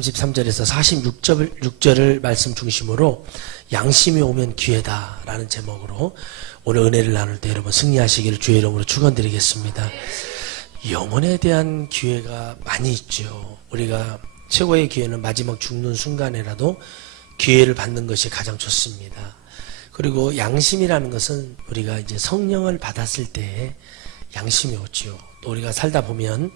33절에서 46절을 말씀 중심으로 양심이 오면 기회다 라는 제목으로 오늘 은혜를 나눌 때 여러분 승리하시기를 주의 이름으로 축원드리겠습니다. 영혼에 대한 기회가 많이 있죠. 우리가 최고의 기회는 마지막 죽는 순간에라도 기회를 받는 것이 가장 좋습니다. 그리고 양심이라는 것은 우리가 이제 성령을 받았을 때 양심이 오지요. 또 우리가 살다 보면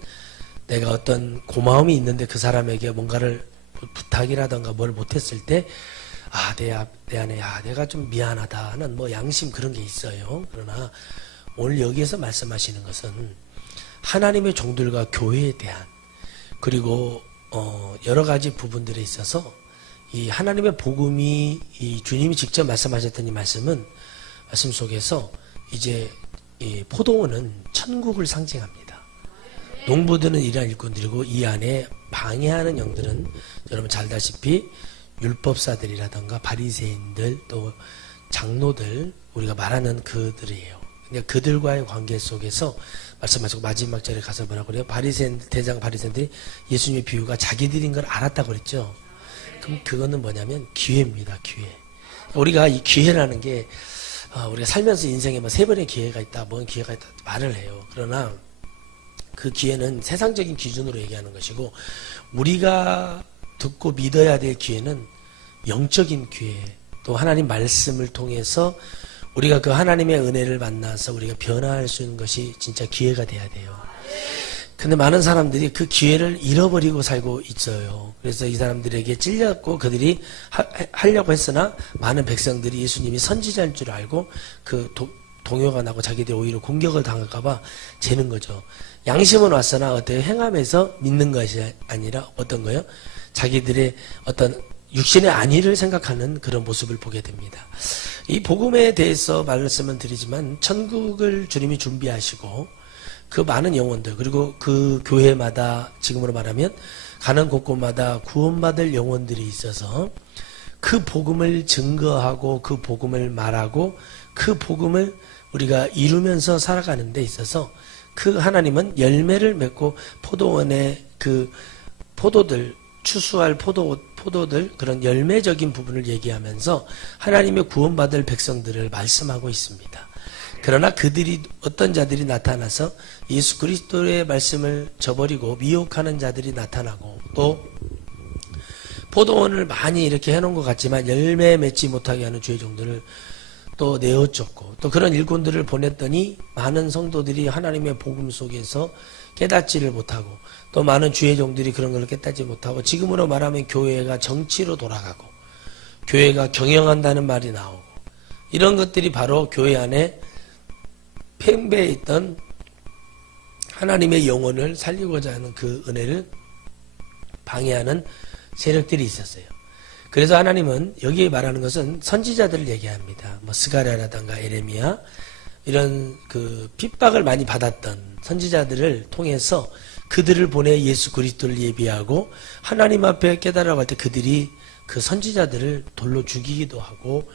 내가 어떤 고마움이 있는데 그 사람에게 뭔가를 부탁이라던가 뭘 못했을 때 내 안에 내가 좀 미안하다 하는 양심 그런 게 있어요. 그러나 오늘 여기에서 말씀하시는 것은 하나님의 종들과 교회에 대한 그리고 여러 가지 부분들에 있어서 이 하나님의 복음이 이 주님이 직접 말씀하셨던 이 말씀 속에서 이제 이 포도원은 천국을 상징합니다. 농부들은 일한 일꾼들이고 이 안에 방해하는 영들은 여러분 잘 알다시피 율법사들이라던가 바리새인들 또 장로들 우리가 말하는 그들이에요. 그러니까 그들과의 관계 속에서 말씀하시고 마지막 절에 가서 뭐라고 그래요? 대장 바리새인들이 예수님의 비유가 자기들인 걸 알았다고 그랬죠. 그럼 그거는 뭐냐면 기회입니다. 기회. 우리가 이 기회라는 게 우리가 살면서 인생에 3번의 기회가 있다, 뭔 기회가 있다 말을 해요. 그러나 그 기회는 세상적인 기준으로 얘기하는 것이고 우리가 듣고 믿어야 될 기회는 영적인 기회, 또 하나님 말씀을 통해서 우리가 그 하나님의 은혜를 만나서 우리가 변화할 수 있는 것이 진짜 기회가 돼야 돼요. 근데 많은 사람들이 그 기회를 잃어버리고 살고 있어요. 그래서 이 사람들에게 찔렸고 그들이 하려고 했으나 많은 백성들이 예수님이 선지자인 줄 알고 그 동요가 나고 자기들이 오히려 공격을 당할까봐 재는 거죠. 양심은 왔으나 어떤 행함에서 믿는 것이 아니라 어떤 거요? 자기들의 어떤 육신의 안위를 생각하는 그런 모습을 보게 됩니다. 이 복음에 대해서 말씀은 드리지만 천국을 주님이 준비하시고 그 많은 영혼들 그리고 그 교회마다 지금으로 말하면 가는 곳곳마다 구원받을 영혼들이 있어서 그 복음을 증거하고 그 복음을 말하고 그 복음을 우리가 이루면서 살아가는 데 있어서 그 하나님은 열매를 맺고 포도원의 그 포도들 추수할 포도들 그런 열매적인 부분을 얘기하면서 하나님의 구원받을 백성들을 말씀하고 있습니다. 그러나 그들이 어떤 자들이 나타나서 예수 그리스도의 말씀을 저버리고 미혹하는 자들이 나타나고 또 포도원을 많이 이렇게 해놓은 것 같지만 열매 맺지 못하게 하는 주의 종들을 또 내어쫓고 또 그런 일꾼들을 보냈더니 많은 성도들이 하나님의 복음 속에서 깨닫지를 못하고 또 많은 주의 종들이 그런 걸 깨닫지 못하고 지금으로 말하면 교회가 정치로 돌아가고 교회가 경영한다는 말이 나오고 이런 것들이 바로 교회 안에 팽배해 있던 하나님의 영혼을 살리고자 하는 그 은혜를 방해하는 세력들이 있었어요. 그래서 하나님은 여기에 말하는 것은 선지자들을 얘기합니다. 스가랴라든가 에레미야 이런 그 핍박을 많이 받았던 선지자들을 통해서 그들을 보내 예수 그리스도를 예비하고 하나님 앞에 깨달으라고 할 때 그들이 그 선지자들을 돌로 죽이기도 하고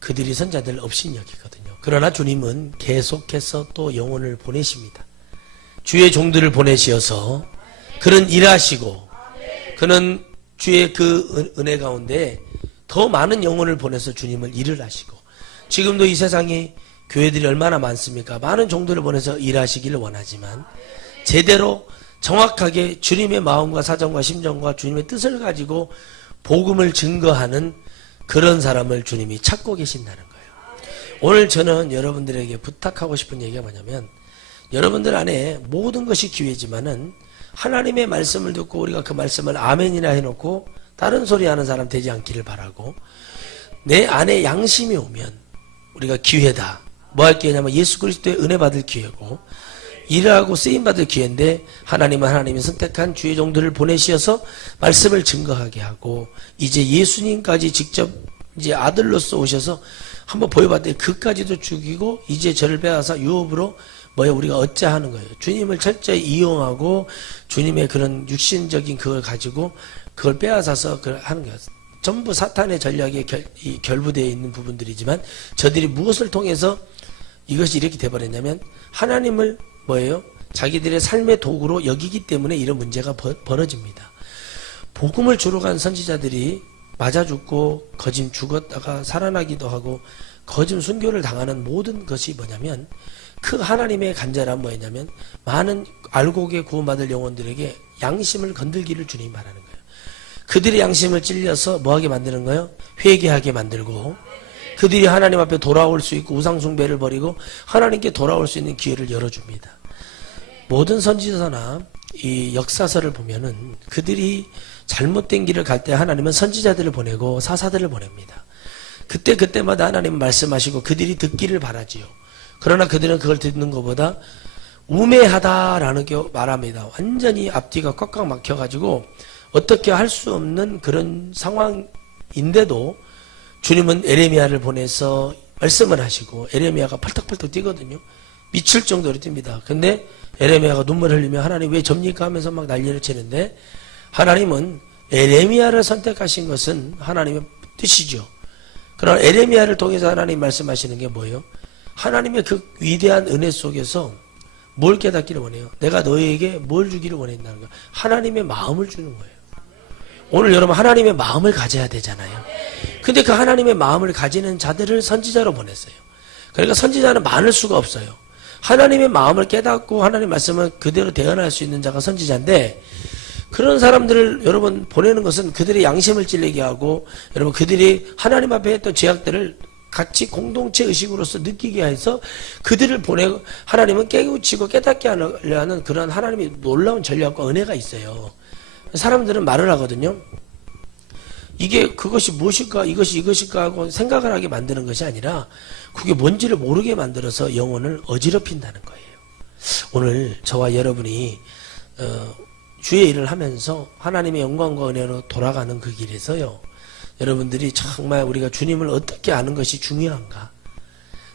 그들이 선지자들을 업신여기거든요. 그러나 주님은 계속해서 또 영혼을 보내십니다. 주의 종들을 보내시어서 그는 일하시고 그는 주의 그 은혜 가운데 더 많은 영혼을 보내서 주님을 일을 하시고 지금도 이 세상에 교회들이 얼마나 많습니까? 많은 종들을 보내서 일하시기를 원하지만 제대로 정확하게 주님의 마음과 사정과 심정과 주님의 뜻을 가지고 복음을 증거하는 그런 사람을 주님이 찾고 계신다는 거예요. 오늘 저는 여러분들에게 부탁하고 싶은 얘기가 뭐냐면 여러분들 안에 모든 것이 기회지만은 하나님의 말씀을 듣고 우리가 그 말씀을 아멘이나 해놓고 다른 소리 하는 사람 되지 않기를 바라고 내 안에 양심이 오면 우리가 기회다. 뭐 할 기회냐면 예수 그리스도의 은혜 받을 기회고 일하고 쓰임받을 기회인데 하나님은 하나님이 선택한 주의 종들을 보내시어서 말씀을 증거하게 하고 이제 예수님까지 직접 이제 아들로서 오셔서 한번 보여봤더니 그까지도 죽이고 이제 저를 빼앗아 유업으로 우리가 어찌하는 거예요. 주님을 철저히 이용하고 주님의 그런 육신적인 그걸 가지고 그걸 빼앗아서 그걸 하는 거예요. 전부 사탄의 전략에 결부되어 있는 부분들이지만 저들이 무엇을 통해서 이것이 이렇게 돼버렸냐면 하나님을 자기들의 삶의 도구로 여기기 때문에 이런 문제가 벌어집니다. 복음을 주러 간 선지자들이 맞아 죽고 거짐 죽었다가 살아나기도 하고 거짐 순교를 당하는 모든 것이 뭐냐면 그 하나님의 간절함 뭐였냐면 많은 알곡에 구원받을 영혼들에게 양심을 건들기를 주님이 바라는 거예요. 그들의 양심을 찔려서 뭐하게 만드는 거예요? 회개하게 만들고 그들이 하나님 앞에 돌아올 수 있고 우상숭배를 버리고 하나님께 돌아올 수 있는 기회를 열어줍니다. 모든 선지서나 이 역사서를 보면은 그들이 잘못된 길을 갈 때 하나님은 선지자들을 보내고 사사들을 보냅니다. 그때마다 하나님은 말씀하시고 그들이 듣기를 바라지요. 그러나 그들은 그걸 듣는 것보다 우매하다라는 게 말합니다. 완전히 앞뒤가 꽉꽉 막혀가지고 어떻게 할 수 없는 그런 상황인데도 주님은 에레미야를 보내서 말씀을 하시고 에레미야가 펄떡펄떡 뛰거든요. 미칠 정도로 뜁니다. 근데 에레미야가 눈물 흘리며 하나님 왜 접니까 하면서 막 난리를 치는데 하나님은 에레미야를 선택하신 것은 하나님의 뜻이죠. 그러나 에레미야를 통해서 하나님 말씀하시는 게 뭐예요? 하나님의 그 위대한 은혜 속에서 뭘 깨닫기를 원해요? 내가 너희에게 뭘 주기를 원했다는 거예요. 하나님의 마음을 주는 거예요. 오늘 여러분 하나님의 마음을 가져야 되잖아요. 근데 그 하나님의 마음을 가지는 자들을 선지자로 보냈어요. 그러니까 선지자는 많을 수가 없어요. 하나님의 마음을 깨닫고 하나님 말씀을 그대로 대언할 수 있는 자가 선지자인데 그런 사람들을 여러분 보내는 것은 그들의 양심을 찔리게 하고 여러분 그들이 하나님 앞에 했던 죄악들을 같이 공동체 의식으로서 느끼게 해서 그들을 보내고 하나님은 깨우치고 깨닫게 하려 하는 그런 하나님의 놀라운 전략과 은혜가 있어요. 사람들은 말을 하거든요. 이게 그것이 무엇일까 이것이 이것일까 하고 생각을 하게 만드는 것이 아니라 그게 뭔지를 모르게 만들어서 영혼을 어지럽힌다는 거예요. 오늘 저와 여러분이 주의 일을 하면서 하나님의 영광과 은혜로 돌아가는 그 길에서요. 여러분들이 정말 우리가 주님을 어떻게 아는 것이 중요한가.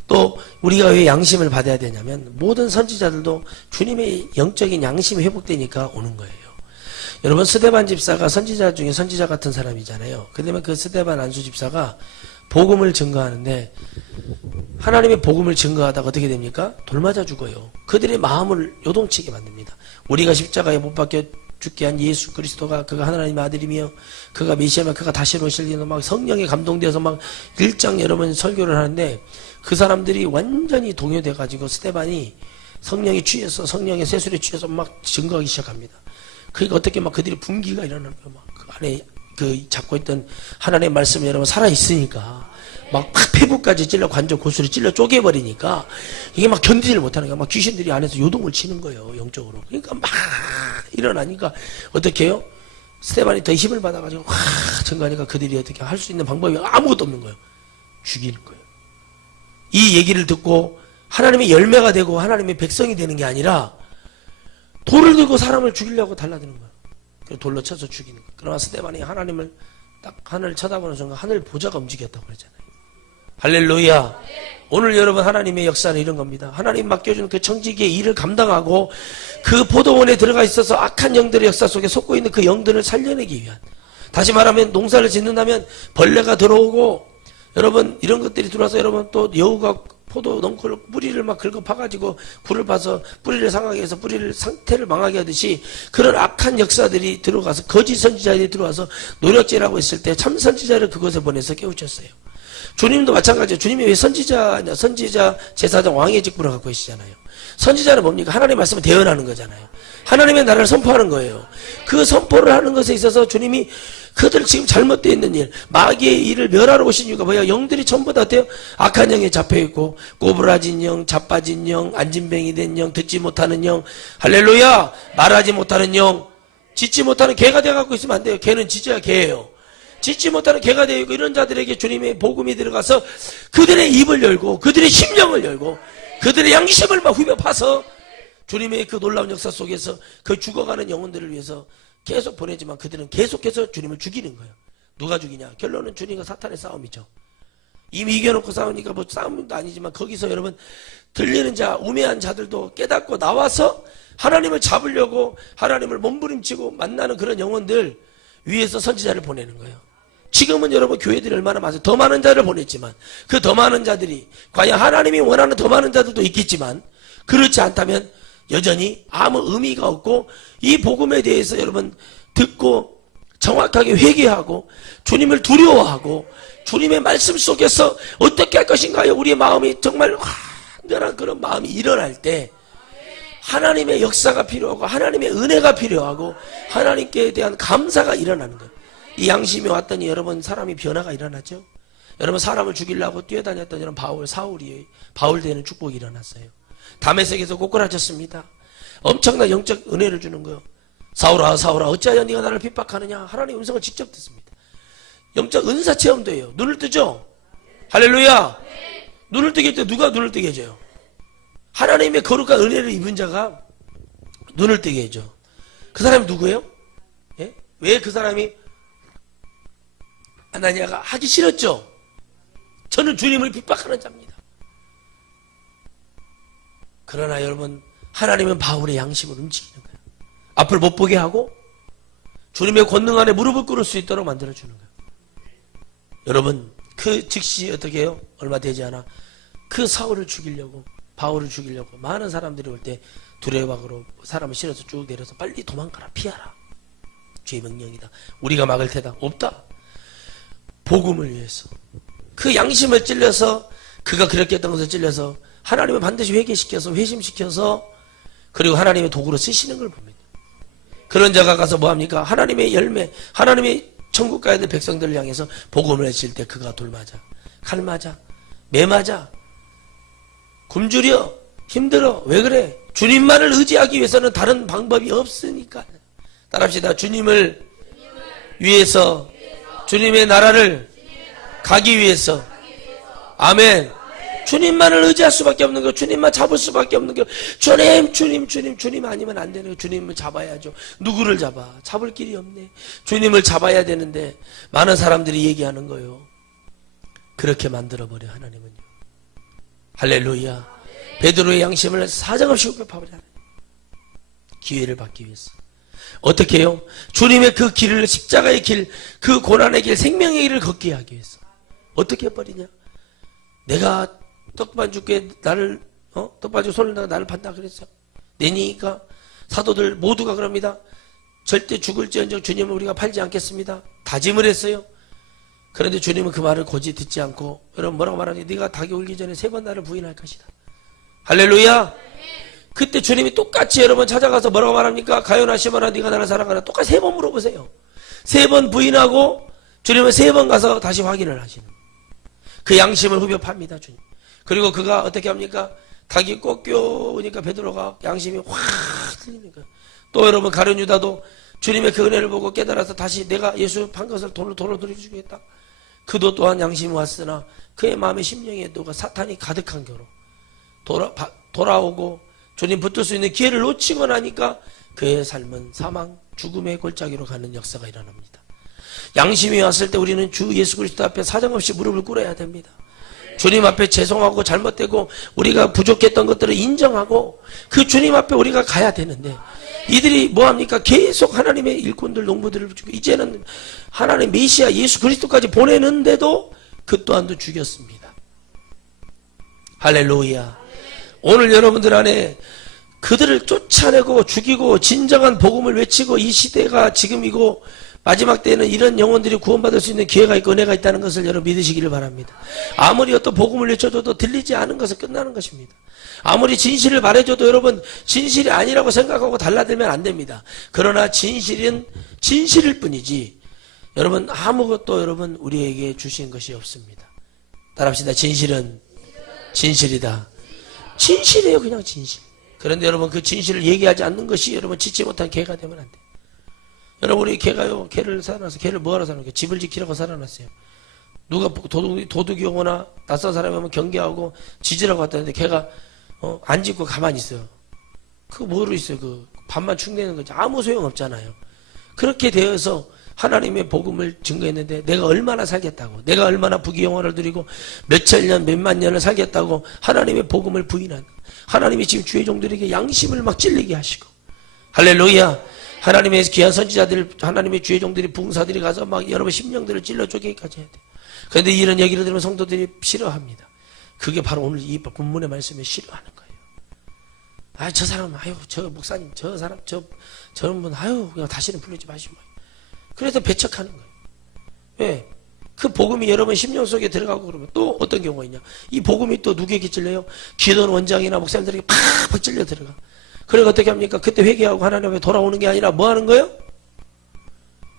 또 우리가 왜 양심을 받아야 되냐면 모든 선지자들도 주님의 영적인 양심이 회복되니까 오는 거예요. 여러분 스데반 집사가 선지자 중에 선지자 같은 사람이잖아요. 그다음에 그 스데반 안수 집사가 복음을 증거하는데 하나님의 복음을 증거하다가 어떻게 됩니까? 돌 맞아 죽어요. 그들의 마음을 요동치게 만듭니다. 우리가 십자가에 못 박혀 죽게 한 예수 그리스도가 그가 하나님의 아들이며 그가 메시아며 그가 다시 오실 막 성령에 감동되어서 막 일장 여러 번 설교를 하는데 그 사람들이 완전히 동요돼 가지고 스데반이 성령에 취해서 성령의 세술에 취해서 막 증거하기 시작합니다. 그러니까 어떻게 막 그들이 분기가 일어나는 거예요. 막 그 안에 그 잡고 있던 하나님의 말씀이 여러분 살아 있으니까 막 폐부까지 찔러 관절 고수를 찔러 쪼개버리니까 이게 막 견디질 못하는 거야. 막 귀신들이 안에서 요동을 치는 거예요. 영적으로. 그러니까 막 일어나니까 어떻게 해요? 스데반이 더 힘을 받아가지고 증거하니까 그들이 어떻게 할 수 있는 방법이 아무것도 없는 거예요. 죽이는 거예요. 이 얘기를 듣고 하나님의 열매가 되고 하나님의 백성이 되는 게 아니라 돌을 들고 사람을 죽이려고 달라드는 거예요. 그래서 돌로 쳐서 죽이는 거예요. 그러나 스데반이 하나님을 딱 하늘을 쳐다보는 순간 하늘 보좌가 움직였다고 그러잖아요. 할렐루야. 오늘 여러분 하나님의 역사는 이런 겁니다. 하나님 맡겨준 그 청지기의 일을 감당하고 그 포도원에 들어가 있어서 악한 영들의 역사 속에 속고 있는 그 영들을 살려내기 위한, 다시 말하면 농사를 짓는다면 벌레가 들어오고 여러분 이런 것들이 들어와서 여러분 또 여우가 포도 넝쿨 뿌리를 막 긁어 파가지고 굴을 파서 뿌리를 상하게 해서 뿌리를 상태를 망하게 하듯이 그런 악한 역사들이 들어가서 거짓 선지자들이 들어와서 노력질하고 있을 때 참 선지자를 그곳에 보내서 깨우쳤어요. 주님도 마찬가지예요. 주님이 왜 선지자냐? 선지자, 제사장, 왕의 직분을 갖고 계시잖아요. 선지자는 뭡니까? 하나님의 말씀을 대언하는 거잖아요. 하나님의 나라를 선포하는 거예요. 그 선포를 하는 것에 있어서 주님이 그들 지금 잘못되어 있는 일, 마귀의 일을 멸하러 오신 이유가 뭐야? 영들이 전부 다 어때요? 악한 영에 잡혀있고 꼬부라진 영, 자빠진 영, 안진뱅이 된 영, 듣지 못하는 영, 할렐루야! 말하지 못하는 영, 짖지 못하는 개가 되어갖고 있으면 안 돼요. 개는 짖어야 개예요. 짖지 못하는 개가 되어 있고 이런 자들에게 주님의 복음이 들어가서 그들의 입을 열고 그들의 심령을 열고 그들의 양심을 막 후벼 파서 주님의 그 놀라운 역사 속에서 그 죽어가는 영혼들을 위해서 계속 보내지만 그들은 계속해서 주님을 죽이는 거예요. 누가 죽이냐? 결론은 주님과 사탄의 싸움이죠. 이미 이겨놓고 싸우니까 뭐 싸움도 아니지만 거기서 여러분 들리는 자, 우매한 자들도 깨닫고 나와서 하나님을 잡으려고 하나님을 몸부림치고 만나는 그런 영혼들 위에서 선지자를 보내는 거예요. 지금은 여러분 교회들이 얼마나 많아요. 더 많은 자를 보냈지만 그 더 많은 자들이 과연 하나님이 원하는 더 많은 자들도 있겠지만 그렇지 않다면 여전히 아무 의미가 없고 이 복음에 대해서 여러분 듣고 정확하게 회개하고 주님을 두려워하고 주님의 말씀 속에서 어떻게 할 것인가요? 우리의 마음이 정말 완전한 그런 마음이 일어날 때 하나님의 역사가 필요하고 하나님의 은혜가 필요하고 하나님께 대한 감사가 일어나는 거예요. 이 양심이 왔더니 여러분 사람이 변화가 일어났죠. 여러분 사람을 죽이려고 뛰어다녔던 이런 바울 되는 축복이 일어났어요. 다메섹에서 꼬꾸라졌습니다. 엄청난 영적 은혜를 주는 거예요. 사울아 사울아 어찌하여 네가 나를 핍박하느냐. 하나님의 음성을 직접 듣습니다. 영적 은사 체험도 해요. 눈을 뜨죠. 할렐루야. 눈을 뜨게 할 때 누가 눈을 뜨게 해줘요? 하나님의 거룩한 은혜를 입은 자가 눈을 뜨게 해줘. 그 사람이 누구예요? 예? 왜 그 사람이 아나니아가 하기 싫었죠? 저는 주님을 핍박하는 자입니다. 그러나 여러분 하나님은 바울의 양심을 움직이는 거예요. 앞을 못 보게 하고 주님의 권능 안에 무릎을 꿇을 수 있도록 만들어주는 거예요. 여러분 그 즉시 어떻게 해요? 얼마 되지 않아 그 사울을 죽이려고 바울을 죽이려고 많은 사람들이 올 때 두레박으로 사람을 실어서 쭉 내려서 빨리 도망가라 피하라. 주의 명령이다. 우리가 막을 테다. 없다. 복음을 위해서 그 양심을 찔려서 그가 그렇게 했던 것을 찔려서 하나님을 반드시 회개시켜서 회심시켜서 그리고 하나님의 도구로 쓰시는 걸 봅니다. 그런 자가 가서 뭐합니까? 하나님의 열매 하나님의 천국 가야 될 백성들을 향해서 복음을 외칠 때 그가 돌 맞아 칼 맞아 매 맞아 굶주려 힘들어 왜 그래? 주님만을 의지하기 위해서는 다른 방법이 없으니까. 따라합시다. 주님을 위해서 주님의 나라를 가기 위해서 아멘. 주님만을 의지할 수밖에 없는 거 주님만 잡을 수밖에 없는 거 주님 아니면 안 되는 거예요. 주님을 잡아야죠. 누구를 잡아? 잡을 길이 없네. 주님을 잡아야 되는데 많은 사람들이 얘기하는 거예요. 그렇게 만들어버려 하나님은요. 할렐루야. 베드로의 양심을 사정없이 후벼파버려. 기회를 받기 위해서. 어떻게 해요? 주님의 그 길을 십자가의 길, 그 고난의 길, 생명의 길을 걷게 하기 위해서. 어떻게 해버리냐? 내가 떡반 줄게 나를 떡반 주고 손을 나가 나를 판다 그랬어. 내니까 사도들 모두가 그럽니다. 절대 죽을지언정 주님을 우리가 팔지 않겠습니다. 다짐을 했어요. 그런데 주님은 그 말을 고지 듣지 않고 여러분 뭐라고 말하냐? 네가 닭이 울기 전에 3번 나를 부인할 것이다. 할렐루야. 그때 주님이 똑같이 여러분 찾아가서 뭐라고 말합니까? 가요나 시모나 네가 나를 사랑하나 똑같이 3번 물어보세요. 3번 부인하고 주님은 3번 가서 다시 확인을 하시는 그 양심을 후벼 팝니다. 주님. 그리고 그가 어떻게 합니까? 닭이 꺾여오니까 베드로가 양심이 확 틀리니까 또 여러분 가룟 유다도 주님의 그 은혜를 보고 깨달아서 다시 내가 예수 판 것을 돈으로 돌려주겠다. 그도 또한 양심이 왔으나 그의 마음의 심령에 또가 사탄이 가득한 겨로 돌아오고 주님 붙을 수 있는 기회를 놓치고 나니까 그의 삶은 사망, 죽음의 골짜기로 가는 역사가 일어납니다. 양심이 왔을 때 우리는 주 예수 그리스도 앞에 사정없이 무릎을 꿇어야 됩니다. 주님 앞에 죄송하고 잘못되고 우리가 부족했던 것들을 인정하고 그 주님 앞에 우리가 가야 되는데 이들이 뭐합니까? 계속 하나님의 일꾼들 농부들을 죽이고 이제는 하나님 메시아 예수 그리스도까지 보내는데도 그 또한도 죽였습니다. 할렐루야. 오늘 여러분들 안에 그들을 쫓아내고 죽이고 진정한 복음을 외치고 이 시대가 지금이고 마지막 때에는 이런 영혼들이 구원받을 수 있는 기회가 있고 은혜가 있다는 것을 여러분 믿으시기를 바랍니다. 아무리 어떤 복음을 외쳐줘도 들리지 않은 것은 끝나는 것입니다. 아무리 진실을 말해줘도 여러분 진실이 아니라고 생각하고 달라들면 안 됩니다. 그러나 진실은 진실일 뿐이지 여러분 아무것도 여러분 우리에게 주신 것이 없습니다. 따라합시다. 진실은 진실이다. 진실이에요. 그냥 진실. 그런데 여러분 그 진실을 얘기하지 않는 것이 여러분 짓지 못한 개가 되면 안 돼요. 여러분 우리 개가요. 개를 살아나서 개를 뭐하러 살아나요? 집을 지키라고 살아났어요. 누가 도둑이 오거나 낯선 사람이 오면 경계하고 지지라고 왔다는데 개가 안 짖고 가만히 있어요. 그거 뭐로 있어요? 그 밥만 축내는 거지. 아무 소용 없잖아요. 그렇게 되어서 하나님의 복음을 증거했는데 내가 얼마나 살겠다고, 내가 얼마나 부귀영화를 누리고 몇천 년 몇만 년을 살겠다고 하나님의 복음을 부인한, 하나님이 지금 주의 종들에게 양심을 막 찔리게 하시고, 할렐루야. 하나님의 귀한 선지자들, 하나님의 주의 종들이, 부흥사들이 가서 막 여러분 심령들을 찔러 쪼개기까지 해야 돼. 그런데 이런 얘기를 들으면 성도들이 싫어합니다. 그게 바로 오늘 이 본문의 말씀에 싫어하는 거예요. 아, 저 사람, 아유, 저 목사님, 저 사람, 저런 분, 아유, 그냥 다시는 부르지 마시고. 그래서 배척하는 거예요. 왜? 그 복음이 여러분 심령 속에 들어가고 그러면 또 어떤 경우가 있냐? 이 복음이 또 누구에게 찔려요? 기도원 원장이나 목사님들에게 팍팍 찔려 들어가. 그래서 어떻게 합니까? 그때 회개하고 하나님 앞에 돌아오는 게 아니라 뭐 하는 거예요?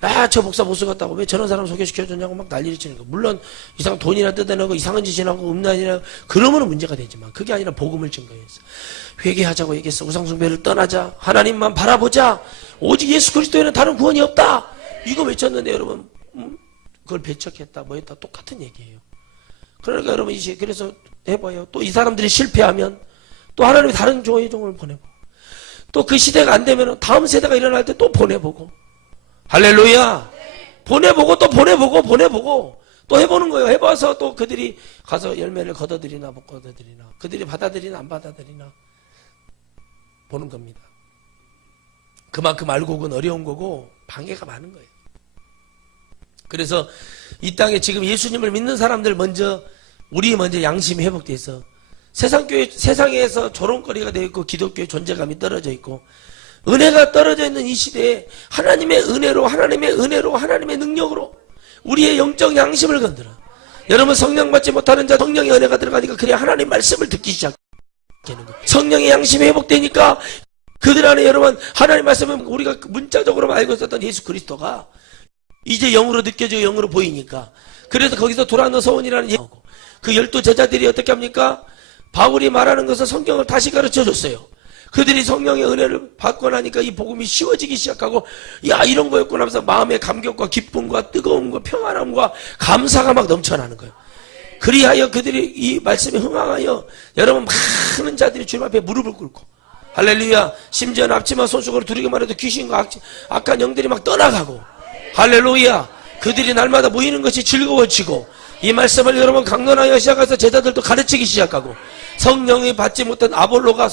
아, 저 목사 못 쓰겠다고 왜 저런 사람 소개시켜줬냐고 막 난리를 치는 거. 물론 이상한 돈이나 뜯어내고 이상한 짓이나 하고 음란이나 그러면 문제가 되지만 그게 아니라 복음을 증거해서 회개하자고 얘기했어. 우상숭배를 떠나자. 하나님만 바라보자. 오직 예수 그리스도에는 다른 구원이 없다. 이거 외쳤는데 여러분 그걸 배척했다 뭐 했다 똑같은 얘기예요. 그러니까 여러분 이제 그래서 해봐요. 또 이 사람들이 실패하면 또 하나님이 다른 조의 종을 보내보고 또 그 시대가 안 되면 다음 세대가 일어날 때 또 보내보고, 할렐루야. 보내보고 또 보내보고 또 해보는 거예요. 해봐서 또 그들이 가서 열매를 거둬들이나 못 거둬들이나, 그들이 받아들이나 안 받아들이나 보는 겁니다. 그만큼 알곡은 어려운 거고 방해가 많은 거예요. 그래서 이 땅에 지금 예수님을 믿는 사람들 우리 먼저 양심이 회복돼서 세상에서 조롱거리가 되어 있고 기독교의 존재감이 떨어져 있고 은혜가 떨어져 있는 이 시대에 하나님의 은혜로 하나님의 능력으로 우리의 영적 양심을 건드려. 여러분 성령 받지 못하는 자 성령의 은혜가 들어가니까 그래야 하나님 말씀을 듣기 시작하는 거예요. 성령의 양심이 회복되니까 그들 안에 여러분 하나님 말씀은 우리가 문자적으로만 알고 있었던 예수 그리스도가 이제 영으로 느껴지고 영으로 보이니까, 그래서 거기서 도라너 서원이라는 얘기가 그 12 제자들이 어떻게 합니까? 바울이 말하는 것을 성경을 다시 가르쳐 줬어요. 그들이 성령의 은혜를 받고 나니까 이 복음이 쉬워지기 시작하고, 야 이런 거였구나 하면서 마음의 감격과 기쁨과 뜨거움과 평안함과 감사가 막 넘쳐나는 거예요. 그리하여 그들이 이 말씀에 흥황하여 여러분 많은 자들이 주님 앞에 무릎을 꿇고, 할렐루야. 심지어는 앞치마 손수건으로 두리기만 해도 귀신과 악한 영들이 막 떠나가고, 할렐루야. 그들이 날마다 모이는 것이 즐거워지고, 이 말씀을 여러분 강론하여 시작해서 제자들도 가르치기 시작하고, 성령이 받지 못한 아볼로의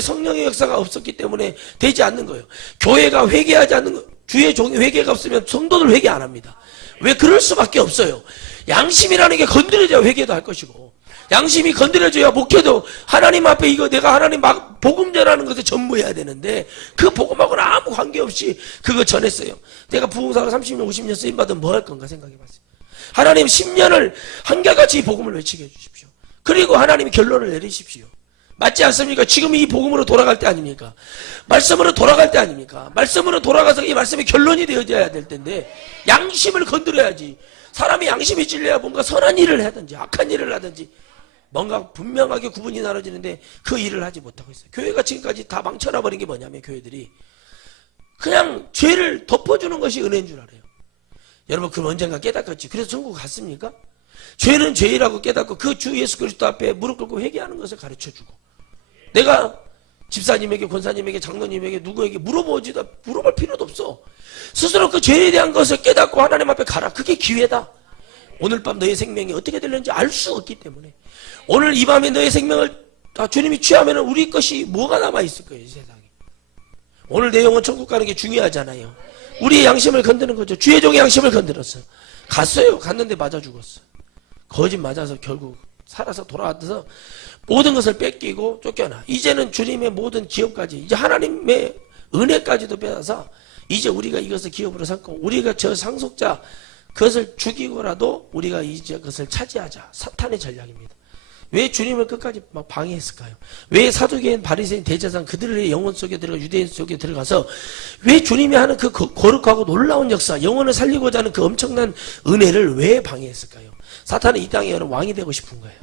성령의 역사가 없었기 때문에 되지 않는 거예요. 교회가 회개하지 않는 거, 주의 종이 회개가 없으면 성도들 회개 안 합니다. 왜? 그럴 수밖에 없어요. 양심이라는 게 건드려져야 회개도 할 것이고, 양심이 건드려져야 목회도 하나님 앞에 이거 내가 하나님 복음 전하는 것에 전무해야 되는데, 그 복음하고는 아무 관계없이 그거 전했어요. 내가 부흥사가 30년 50년 쓰임받으면 뭐 할 건가 생각해봤어요. 하나님 10년을 한결같이 이 복음을 외치게 해주십시오. 그리고 하나님이 결론을 내리십시오. 맞지 않습니까? 지금 이 복음으로 돌아갈 때 아닙니까? 말씀으로 돌아갈 때 아닙니까? 말씀으로 돌아가서 이 말씀이 결론이 되어져야 될 텐데 양심을 건드려야지. 사람이 양심이 찔려야 뭔가 선한 일을 하든지 악한 일을 하든지 뭔가 분명하게 구분이 나눠지는데 그 일을 하지 못하고 있어요. 교회가 지금까지 다 망쳐놔버린 게 뭐냐면 교회들이 그냥 죄를 덮어주는 것이 은혜인 줄 알아요. 여러분 그럼 언젠가 깨닫겠지. 그래서 천국 갔습니까? 죄는 죄라고 깨닫고 그 주 예수 그리스도 앞에 무릎 꿇고 회개하는 것을 가르쳐주고, 내가 집사님에게 권사님에게 장로님에게 누구에게 물어볼 필요도 없어. 스스로 그 죄에 대한 것을 깨닫고 하나님 앞에 가라. 그게 기회다. 오늘 밤 너의 생명이 어떻게 될는지 알 수 없기 때문에 오늘 이 밤에 너의 생명을 주님이 취하면 우리 것이 뭐가 남아있을 거예요. 이 세상에. 오늘 내 영혼 천국 가는 게 중요하잖아요. 우리의 양심을 건드는 거죠. 주의 종의 양심을 건드렸어. 갔어요. 갔는데 맞아 죽었어. 거짓 맞아서 결국 살아서 돌아와서 모든 것을 뺏기고 쫓겨나. 이제는 주님의 모든 기업까지, 이제 하나님의 은혜까지도 빼앗아 이제 우리가 이것을 기업으로 삼고 우리가 저 상속자 그것을 죽이고라도 우리가 이제 그것을 차지하자. 사탄의 전략입니다. 왜 주님을 끝까지 막 방해했을까요? 왜 사두개인 바리새인 대제사장 그들의 영혼 속에 들어가 유대인 속에 들어가서 왜 주님이 하는 그 거룩하고 놀라운 역사, 영혼을 살리고자 하는 그 엄청난 은혜를 왜 방해했을까요? 사탄은 이 땅에 왕이 되고 싶은 거예요.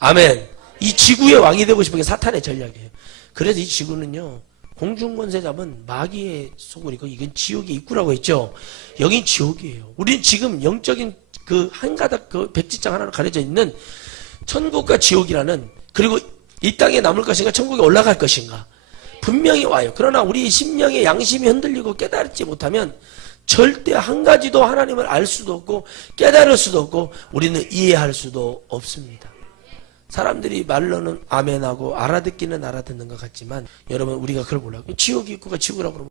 아멘. 이 지구의 왕이 되고 싶은 게 사탄의 전략이에요. 그래서 이 지구는요, 공중권세 잡은 마귀의 소굴이고 이건 지옥의 입구라고 했죠. 여긴 지옥이에요. 우린 지금 영적인 그 한 가닥 그 백지장 하나로 가려져 있는 천국과 지옥이라는, 그리고 이 땅에 남을 것인가 천국에 올라갈 것인가 분명히 와요. 그러나 우리 심령의 양심이 흔들리고 깨달지 못하면 절대 한 가지도 하나님을 알 수도 없고 깨달을 수도 없고 우리는 이해할 수도 없습니다. 사람들이 말로는 아멘하고 알아듣기는 알아듣는 것 같지만 여러분 우리가 그걸 몰라요. 지옥 입구가 지구라고 그러면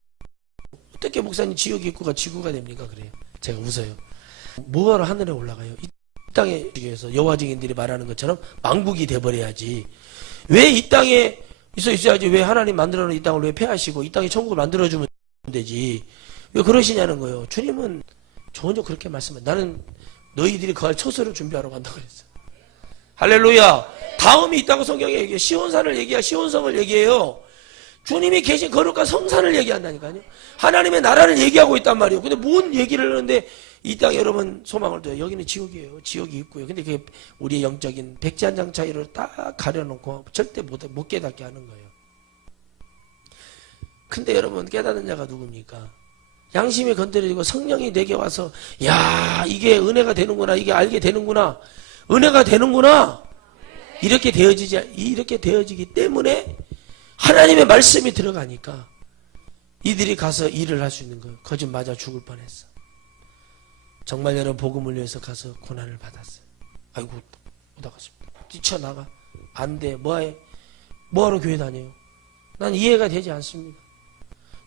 어떻게 목사님 지옥 입구가 지구가 됩니까? 그래요. 제가 웃어요. 뭐하러 하늘에 올라가요? 이 땅에 위해서 여호와 증인들이 말하는 것처럼 망국이 돼버려야지. 왜 이 땅에 있어야지. 왜 하나님 만들어놓은 이 땅을 왜 폐하시고 이 땅에 천국을 만들어주면 되지. 왜 그러시냐는 거예요. 주님은 전혀 그렇게 말씀해. 나는 너희들이 거할 처소를 준비하러 간다고 그랬어. 할렐루야. 다음이 있다고 성경에 얘기해요. 시온산을 얘기해요. 시온성을 얘기해요. 주님이 계신 거룩한 성산을 얘기한다니까요. 하나님의 나라를 얘기하고 있단 말이에요. 근데 뭔 얘기를 하는데 이 땅에 여러분 소망을 둬요. 여기는 지옥이에요. 지옥이 있고요. 근데 그게 우리의 영적인 백지 한 장 차이로 딱 가려놓고 절대 못 깨닫게 하는 거예요. 근데 여러분 깨닫는 자가 누굽니까? 양심이 건드려지고 성령이 내게 와서 야 이게 은혜가 되는구나. 이게 알게 되는구나. 은혜가 되는구나. 이렇게 되어지기 때문에 하나님의 말씀이 들어가니까 이들이 가서 일을 할 수 있는 거예요. 거짓 맞아 죽을 뻔했어. 정말 여러분 복음을 위해서 가서 고난을 받았어요. 아이고 못 나갔습니다. 뛰쳐나가. 안 돼. 뭐해? 뭐하러 교회 다녀요? 난 이해가 되지 않습니다.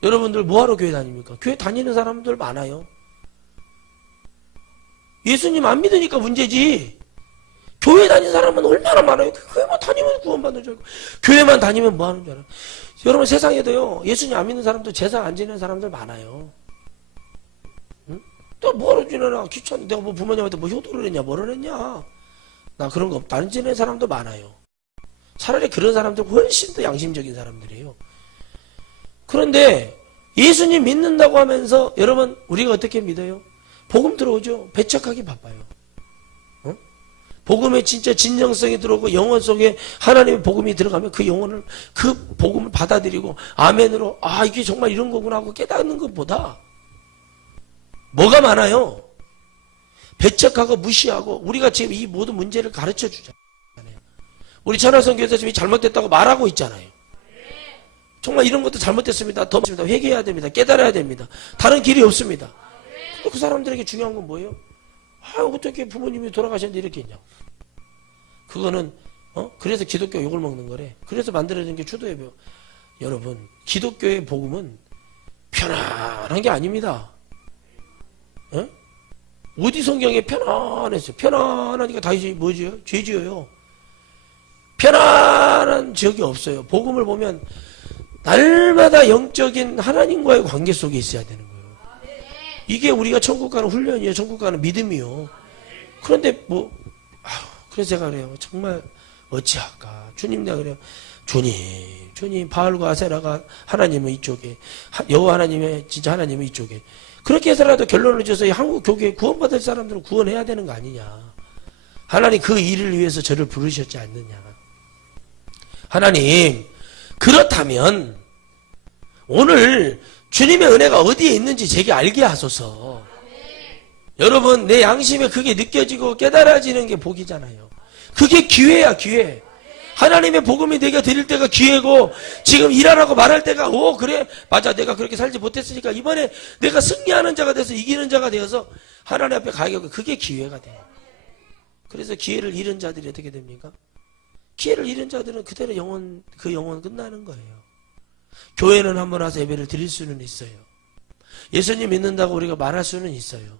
여러분들 뭐하러 교회 다닙니까? 교회 다니는 사람들 많아요. 예수님 안 믿으니까 문제지. 교회 다니는 사람은 얼마나 많아요. 교회만 다니면 구원받는 줄 알고 교회만 다니면 뭐하는 줄 알아요. 여러분 세상에도요 예수님 안 믿는 사람도 제사 안 지내는 사람들 많아요. 응? 또 뭐하러 지내나 귀찮아. 내가 뭐 부모님한테 뭐 효도를 했냐 뭐를 했냐. 나 그런 거 없다. 안 지내는 사람도 많아요. 차라리 그런 사람들 훨씬 더 양심적인 사람들이에요. 그런데 예수님 믿는다고 하면서 여러분 우리가 어떻게 믿어요? 복음 들어오죠. 배척하기 바빠요. 어? 복음에 진짜 진정성이 들어오고 영혼 속에 하나님의 복음이 들어가면 그 복음을 받아들이고 아멘으로 아 이게 정말 이런 거구나 하고 깨닫는 것보다 뭐가 많아요? 배척하고 무시하고 우리가 지금 이 모든 문제를 가르쳐 주잖아요. 우리 천하성교에서 지금 잘못됐다고 말하고 있잖아요. 정말 이런 것도 잘못됐습니다. 더 회개해야 됩니다. 깨달아야 됩니다. 다른 길이 없습니다. 근데 그 사람들에게 중요한 건 뭐예요? 아, 어떻게 부모님이 돌아가셨는데 이렇게 했냐. 그거는, 그래서 기독교 욕을 먹는 거래. 그래서 만들어진 게 추도예배요. 여러분, 기독교의 복음은 편안한 게 아닙니다. 어디 성경에 편안했어요? 편안하니까 다윗이 뭐지요? 죄 지어요. 편안한 지역이 없어요. 복음을 보면 날마다 영적인 하나님과의 관계 속에 있어야 되는 거예요. 이게 우리가 천국 가는 훈련이에요. 천국 가는 믿음이요. 그런데 그래서 제가 그래요. 정말 어찌할까. 주님 내가 그래요. 주님 바알과 아세라가 하나님은 이쪽에 여호와 하나님의 진짜 하나님은 이쪽에 그렇게 해서라도 결론을 지어서 한국 교회에 구원받을 사람들은 구원해야 되는 거 아니냐. 하나님 그 일을 위해서 저를 부르셨지 않느냐. 하나님 그렇다면 오늘 주님의 은혜가 어디에 있는지 제게 알게 하소서. 여러분 내 양심에 그게 느껴지고 깨달아지는 게 복이잖아요. 그게 기회야 기회. 하나님의 복음이 내가 드릴 때가 기회고 지금 일하라고 말할 때가 그래 맞아 내가 그렇게 살지 못했으니까 이번에 내가 승리하는 자가 돼서 이기는 자가 되어서 하나님 앞에 가야겠고 그게 기회가 돼요. 그래서 기회를 잃은 자들이 어떻게 됩니까? 기회를 잃은 자들은 그대로 그 영혼 끝나는 거예요. 교회는 한번 와서 예배를 드릴 수는 있어요. 예수님 믿는다고 우리가 말할 수는 있어요.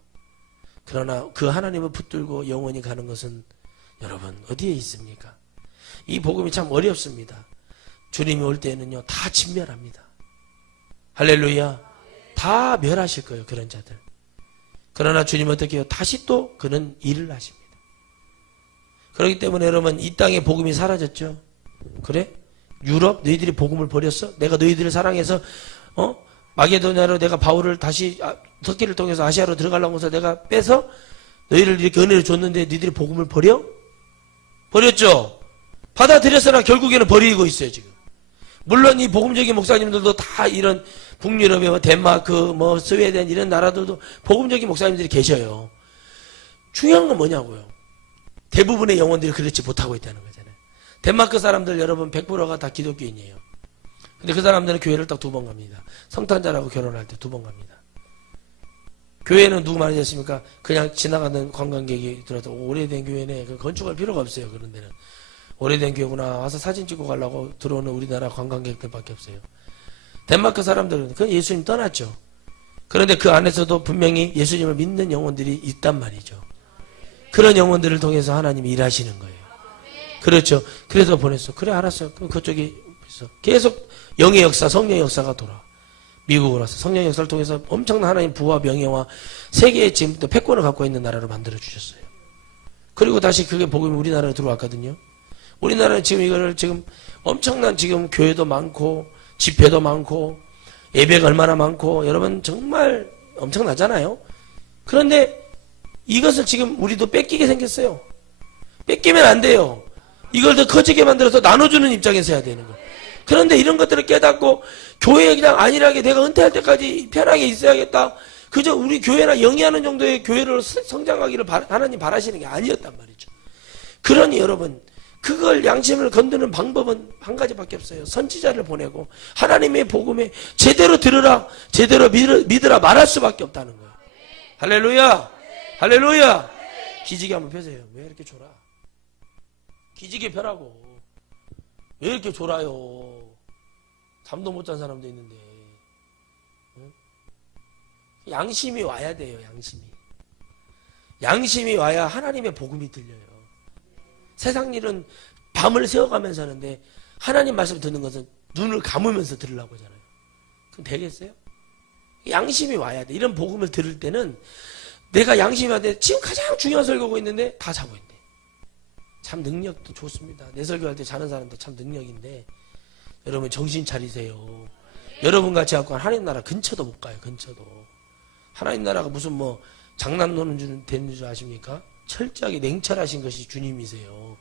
그러나 그 하나님을 붙들고 영원히 가는 것은 여러분 어디에 있습니까? 이 복음이 참 어렵습니다. 주님이 올 때는요 다 진멸합니다. 할렐루야. 다 멸하실 거예요 그런 자들. 그러나 주님은 어떻게 해요? 다시 또 그는 일을 하십니다. 그렇기 때문에 여러분 이 땅에 복음이 사라졌죠. 그래? 유럽 너희들이 복음을 버렸어? 내가 너희들을 사랑해서 마게도냐로 내가 바울을 다시 터키를 통해서 아시아로 들어가려고 해서 내가 빼서 너희를 이렇게 은혜를 줬는데 너희들이 복음을 버려? 버렸죠? 받아들였으나 결국에는 버리고 있어요 지금. 물론 이 복음적인 목사님들도 다 이런 북유럽의 덴마크 스웨덴 이런 나라들도 복음적인 목사님들이 계셔요. 중요한 건 뭐냐고요. 대부분의 영혼들이 그렇지 못하고 있다는 거잖아요. 덴마크 사람들 여러분 100%가 다 기독교인이에요. 근데 그 사람들은 교회를 딱 2번 갑니다. 성탄절하고 결혼할 때 2번 갑니다. 교회는 누구 많이 됐습니까? 그냥 지나가는 관광객이 들어도 오래된 교회네. 건축할 필요가 없어요. 그런 데는. 오래된 교회구나. 와서 사진 찍고 가려고 들어오는 우리나라 관광객들밖에 없어요. 덴마크 사람들은 그건 예수님 떠났죠. 그런데 그 안에서도 분명히 예수님을 믿는 영혼들이 있단 말이죠. 그런 영혼들을 통해서 하나님이 일하시는 거예요. 그렇죠. 그래서 보냈어. 그래 알았어요. 그럼 그쪽이 계속 영의 역사, 성령의 역사가 돌아. 미국으로 와서 성령의 역사를 통해서 엄청난 하나님 부와 명예와 세계의 지금부터 패권을 갖고 있는 나라로 만들어 주셨어요. 그리고 다시 그게 복음이 우리나라로 들어왔거든요. 우리나라는 지금 이거를 지금 엄청난 지금 교회도 많고 집회도 많고 예배가 얼마나 많고 여러분 정말 엄청나잖아요. 그런데 이것을 지금 우리도 뺏기게 생겼어요. 뺏기면 안 돼요. 이걸 더 커지게 만들어서 나눠주는 입장에서 해야 되는 거예요. 그런데 이런 것들을 깨닫고 교회에 그냥 안일하게 내가 은퇴할 때까지 편하게 있어야겠다. 그저 우리 교회나 영위하는 정도의 교회를 성장하기를 하나님 바라시는 게 아니었단 말이죠. 그러니 여러분 그걸 양심을 건드는 방법은 한 가지밖에 없어요. 선지자를 보내고 하나님의 복음에 제대로 들으라, 제대로 믿으라 말할 수밖에 없다는 거예요. 할렐루야, 할렐루야. 기지개 한번 펴세요. 왜 이렇게 졸아? 기지개 펴라고. 왜 이렇게 졸아요? 잠도 못 잔 사람도 있는데. 응? 양심이 와야 돼요. 양심이 와야 하나님의 복음이 들려요. 세상 일은 밤을 새워가면서 하는데 하나님 말씀 듣는 것은 눈을 감으면서 들으려고 하잖아요. 그럼 되겠어요? 양심이 와야 돼. 이런 복음을 들을 때는 내가 양심이 와야 돼. 지금 가장 중요한 설교고 있는데 다 자고 있네. 참 능력도 좋습니다. 내 설교할 때 자는 사람도 참 능력인데 여러분 정신 차리세요. 여러분 같이 갖고 하나님 나라 근처도 못 가요. 근처도. 하나님 나라가 무슨 뭐 장난 노는 되는 줄 아십니까? 철저하게 냉철하신 것이 주님이세요.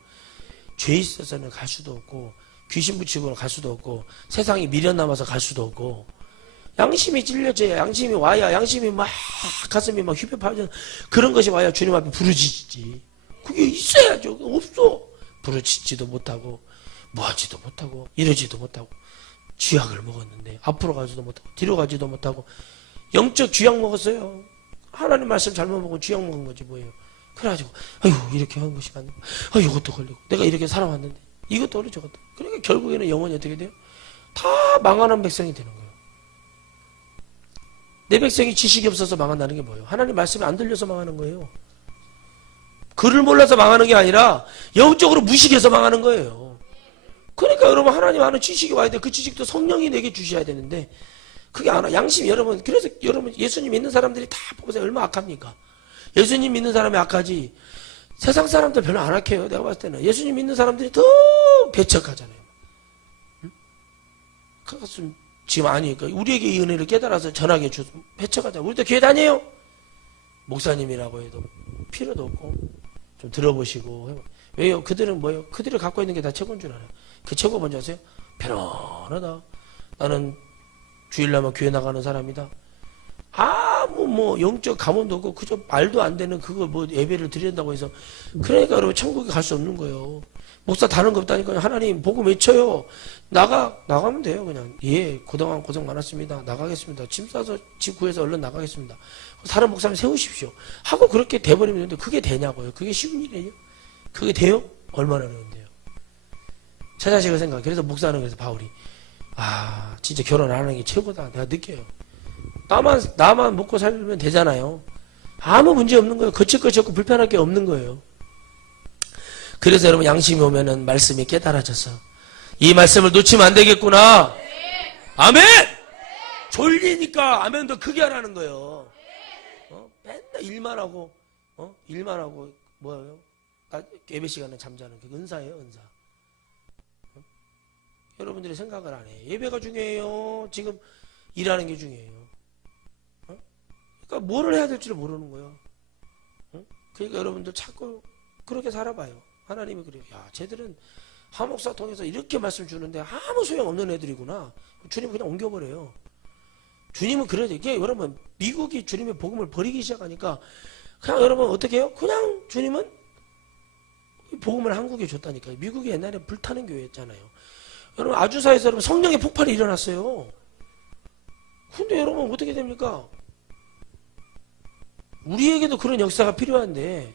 죄 있어서는 갈 수도 없고 귀신 붙이고는 갈 수도 없고 세상이 미련 남아서 갈 수도 없고 양심이 찔려져야 양심이 와야 양심이 막 가슴이 막 휘벼파져 그런 것이 와야 주님 앞에 부르짖지. 그게 있어야죠. 없어. 부르짖지도 못하고 뭐하지도 못하고 이러지도 못하고 쥐약을 먹었는데 앞으로 가지도 못하고 뒤로 가지도 못하고 영적 쥐약 먹었어요. 하나님 말씀 잘못 먹은 쥐약 먹은 거지 뭐예요. 그래가지고 아유 이렇게 한 것이 아니고 아 이것도 걸리고 내가 이렇게 살아왔는데 이것도 어려 저것도 그러니까 결국에는 영혼이 어떻게 돼요? 다 망하는 백성이 되는 거예요. 내 백성이 지식이 없어서 망한다는 게 뭐예요? 하나님 말씀이 안 들려서 망하는 거예요. 글을 몰라서 망하는 게 아니라 영적으로 무식해서 망하는 거예요. 그러니까 여러분 하나님 아는 지식이 와야 돼. 그 지식도 성령이 내게 주셔야 되는데 그게 안 와. 양심이 여러분 그래서 여러분 예수님 믿는 사람들이 다 보세요. 얼마나 악합니까? 예수님 믿는 사람이 악하지 세상 사람들 별로 안 악해요. 내가 봤을 때는 예수님 믿는 사람들이 더 배척하잖아요. 응? 그것은 지금 아니니까 우리에게 이 은혜를 깨달아서 전하게 주 배척하자. 우리도 교회 다녀요. 목사님이라고 해도 필요도 없고 좀 들어보시고 왜요? 그들은 뭐예요? 그들이 갖고 있는 게 다 최고인 줄 알아요. 그 최고 뭔지 아세요? 편안하다. 나는 주일날만 교회 나가는 사람이다. 아무 뭐 영적 감언도 없고 그저 말도 안 되는 그거 뭐 예배를 드린다고 해서 그러니까 여러분 천국에 갈 수 없는 거예요. 목사 다른 거 없다니까요. 하나님 복음 외쳐요. 나가면 돼요. 그냥 예 그동안 고생 많았습니다. 나가겠습니다. 짐 싸서 집 구해서 얼른 나가겠습니다. 다른 목사님 세우십시오. 하고 그렇게 돼버리면 되는데 그게 되냐고요. 그게 쉬운 일이에요. 그게 돼요? 얼마나 어려운데요. 제 자식을 생각해. 그래서 목사는 그래서 바울이 아 진짜 결혼 안 하는 게 최고다. 내가 느껴요. 나만 먹고 살면 되잖아요. 아무 문제 없는 거예요. 거칠거칠고 불편할 게 없는 거예요. 그래서 여러분 양심이 오면은 말씀이 깨달아져서 이 말씀을 놓치면 안 되겠구나. 아멘! 졸리니까 아멘 더 크게 하라는 거예요. 맨날 일만 하고 뭐예요? 예배 시간에 잠자는 그 은사예요, 은사. 여러분들이 생각을 안 해. 예배가 중요해요. 지금 일하는 게 중요해요. 그러니까 뭐를 해야 될지를 모르는 거예요. 그러니까 여러분들 자꾸 그렇게 살아봐요. 하나님이 그래요. 야, 쟤들은 하목사 통해서 이렇게 말씀 주는데 아무 소용없는 애들이구나. 주님 그냥 옮겨버려요. 주님은 그래야 돼. 이게 여러분 미국이 주님의 복음을 버리기 시작하니까 그냥 여러분 어떻게 해요? 그냥 주님은 복음을 한국에 줬다니까요. 미국이 옛날에 불타는 교회였잖아요. 여러분 아주사에서 여러분 성령의 폭발이 일어났어요. 근데 여러분 어떻게 됩니까? 우리에게도 그런 역사가 필요한데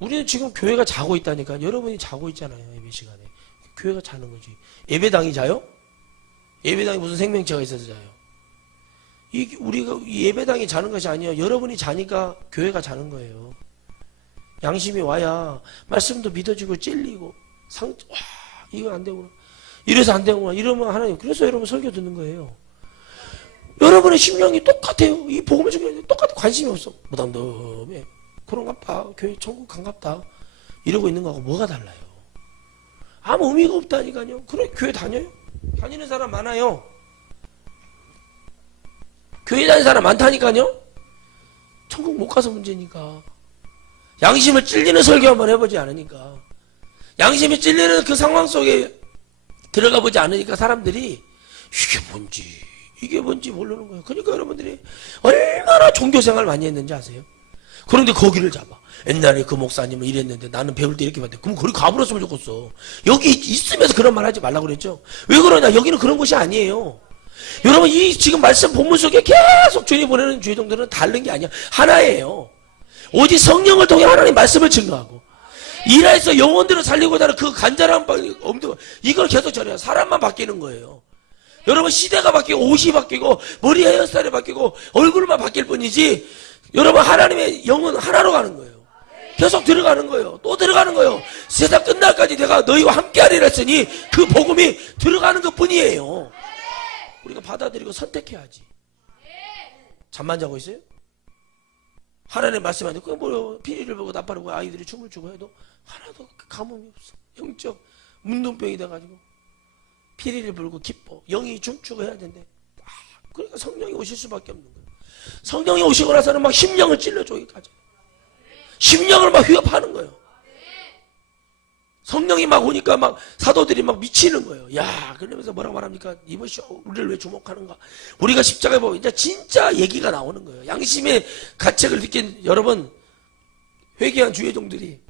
우리는 지금 교회가 자고 있다니까. 여러분이 자고 있잖아요. 예배 시간에. 교회가 자는 거지. 예배당이 자요? 예배당이 무슨 생명체가 있어서 자요? 우리가 이 예배당이 자는 것이 아니에요. 여러분이 자니까 교회가 자는 거예요. 양심이 와야 말씀도 믿어지고 찔리고 와 이거 안 되구나. 이래서 안 되구나. 이러면 하나님 그래서 여러분 설교 듣는 거예요. 여러분의 심령이 똑같아요. 이 복음을 주기는 똑같아. 관심이 없어. 무덤덤해. 그런갑다. 교회 천국 간갑다. 이러고 있는 거하고 뭐가 달라요? 아무 의미가 없다니까요. 그래 교회 다녀요? 다니는 사람 많아요. 교회 다니는 사람 많다니까요. 천국 못 가서 문제니까. 양심을 찔리는 설교 한번 해보지 않으니까. 양심이 찔리는 그 상황 속에 들어가 보지 않으니까 사람들이 이게 뭔지 모르는 거예요. 그러니까 여러분들이 얼마나 종교생활 많이 했는지 아세요? 그런데 거기를 잡아. 옛날에 그 목사님은 이랬는데 나는 배울 때 이렇게 봤는데 그럼 거기 가버렸으면 좋겠어. 여기 있으면서 그런 말 하지 말라고 그랬죠. 왜 그러냐? 여기는 그런 곳이 아니에요. 여러분 이 지금 말씀 본문 속에 계속 주님 보내는 주의종들은 다른 게 아니야. 하나예요. 오직 성령을 통해 하나님 말씀을 증거하고 일하에서 영혼들을 살리고자 하는 그 간절한 엄두 이걸 계속 전해요. 사람만 바뀌는 거예요. 여러분 시대가 바뀌고 옷이 바뀌고 머리 헤어스타일이 바뀌고 얼굴만 바뀔 뿐이지 여러분 하나님의 영은 하나로 가는 거예요. 계속 들어가는 거예요. 또 들어가는 거예요. 세상 끝날까지 내가 너희와 함께하리라 했으니 그 복음이 들어가는 것 뿐이에요. 우리가 받아들이고 선택해야지. 잠만 자고 있어요? 하나님 말씀하는데 그냥 뭐 피리를 보고 나팔을 보고 아이들이 춤을 추고 해도 하나도 감흥이 없어. 영적 문둥병이 돼가지고 피리를 불고 기뻐. 영이 춤추고 해야 된대. 그러니까 성령이 오실 수밖에 없는 거예요. 성령이 오시고 나서는 막 심령을 찔러줘. 여기까지. 심령을 막 휘업하는 거예요. 성령이 막 오니까 막 사도들이 막 미치는 거예요. 야, 그러면서 뭐라고 말합니까? 이것이 우리를 왜 주목하는가? 우리가 십자가에 보면 이제 진짜 얘기가 나오는 거예요. 양심의 가책을 느낀 여러분, 회개한 주의종들이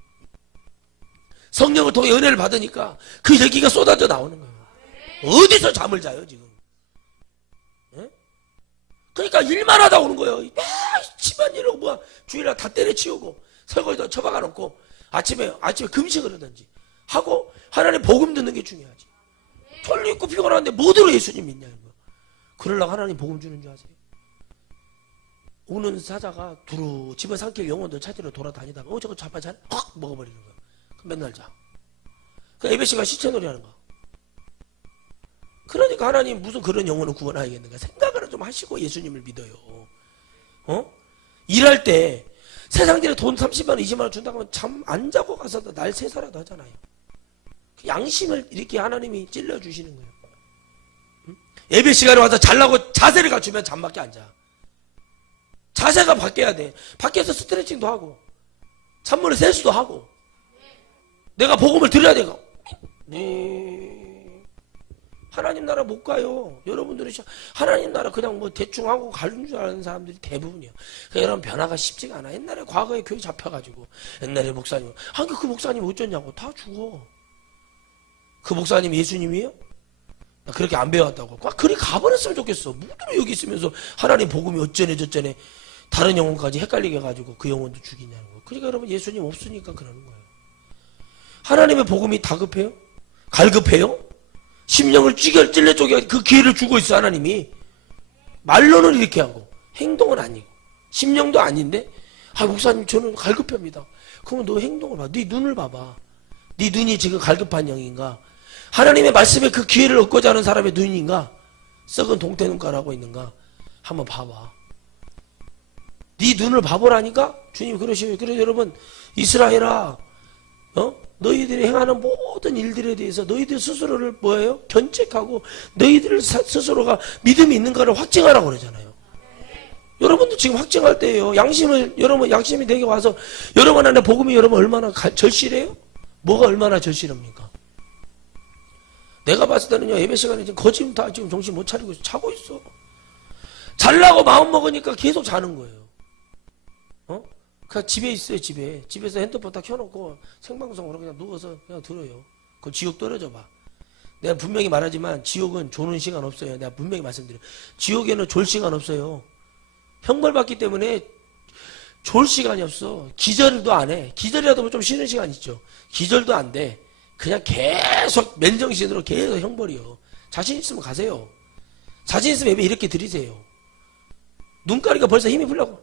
성령을 통해 은혜를 받으니까 그 얘기가 쏟아져 나오는 거예요. 어디서 잠을 자요, 지금? 예? 그러니까 일만 하다 오는 거예요. 집안일을 뭐야, 주일날 다 때려치우고 설거지도 처박아 놓고 아침에 금식을 하든지 하고 하나님 복음 듣는 게 중요하지. 털 있고 피곤한데 뭐대로 예수님 믿냐 이거. 그러려고 하나님 복음 주는 줄 아세요? 오는 사자가 두루 집에 삼킬 영혼들 찾으러 돌아다니다가 저거 자빠잘 확 먹어버리는 거야. 맨날 자. 그 예배시간 시체놀이 하는 거. 그러니까 하나님 무슨 그런 영혼을 구원하겠는가 생각을 좀 하시고 예수님을 믿어요. 일할 때 세상들이 돈 30만 원 20만 원 준다고 하면 잠 안 자고 가서도 날 세사라도 하잖아요. 양심을 이렇게 하나님이 찔러주시는 거예요. 예배 시간에 와서 잘라고 자세를 갖추면 잠밖에 안 자. 자세가 바뀌어야 돼. 밖에서 스트레칭도 하고 찬물에 세수도 하고 내가 복음을 들어야 되고. 하나님 나라 못 가요. 여러분들이 하나님 나라 그냥 뭐 대충 하고 가는 줄 아는 사람들이 대부분이에요. 그러니까 여러분 변화가 쉽지가 않아. 옛날에 과거에 교회 잡혀가지고 옛날에 목사님 그 목사님 어쩌냐고 다 죽어. 그 목사님 예수님이에요? 나 그렇게 안 배웠다고. 그리 가버렸으면 좋겠어. 무드로 여기 있으면서 하나님 복음이 어쩌네 저쩌네 다른 영혼까지 헷갈리게 해가지고 그 영혼도 죽이냐는 거. 그러니까 여러분 예수님 없으니까 그러는 거예요. 하나님의 복음이 다급해요? 갈급해요? 심령을 찔러 쪼개 그 기회를 주고 있어 하나님이. 말로는 이렇게 하고 행동은 아니고 심령도 아닌데 목사님 저는 갈급합니다. 그러면 너 행동을 봐. 네 눈을 봐봐. 네 눈이 지금 갈급한 영인가? 하나님의 말씀에 그 기회를 얻고자 하는 사람의 눈인가? 썩은 동태 눈가를 하고 있는가? 한번 봐봐. 네 눈을 봐보라니까? 주님 그러시면. 그래서 여러분 이스라엘아 너희들이 행하는 모든 일들에 대해서 너희들 스스로를 뭐예요? 견책하고 너희들 스스로가 믿음이 있는가를 확증하라고 그러잖아요. 여러분도 지금 확증할 때예요. 여러분 양심이 내게 와서 여러분 안에 복음이 여러분 얼마나 절실해요? 뭐가 얼마나 절실합니까? 내가 봤을 때는요 예배 시간에 지금 거짓 다 지금 정신 못 차리고 있어. 자고 있어. 잘라고 마음 먹으니까 계속 자는 거예요. 그냥 집에 있어요. 집에서 핸드폰 다 켜놓고 생방송으로 그냥 누워서 그냥 들어요. 그 지옥 떨어져 봐. 내가 분명히 말하지만 지옥은 조는 시간 없어요. 내가 분명히 말씀드려요. 지옥에는 졸 시간 없어요. 형벌 받기 때문에 졸 시간이 없어. 기절도 안 해. 기절이라도 뭐 좀 쉬는 시간 있죠. 기절도 안 돼. 그냥 계속 맨정신으로 계속 형벌이요. 자신 있으면 가세요. 자신 있으면 예배 이렇게 드리세요. 눈가리가 벌써 힘이 풀려고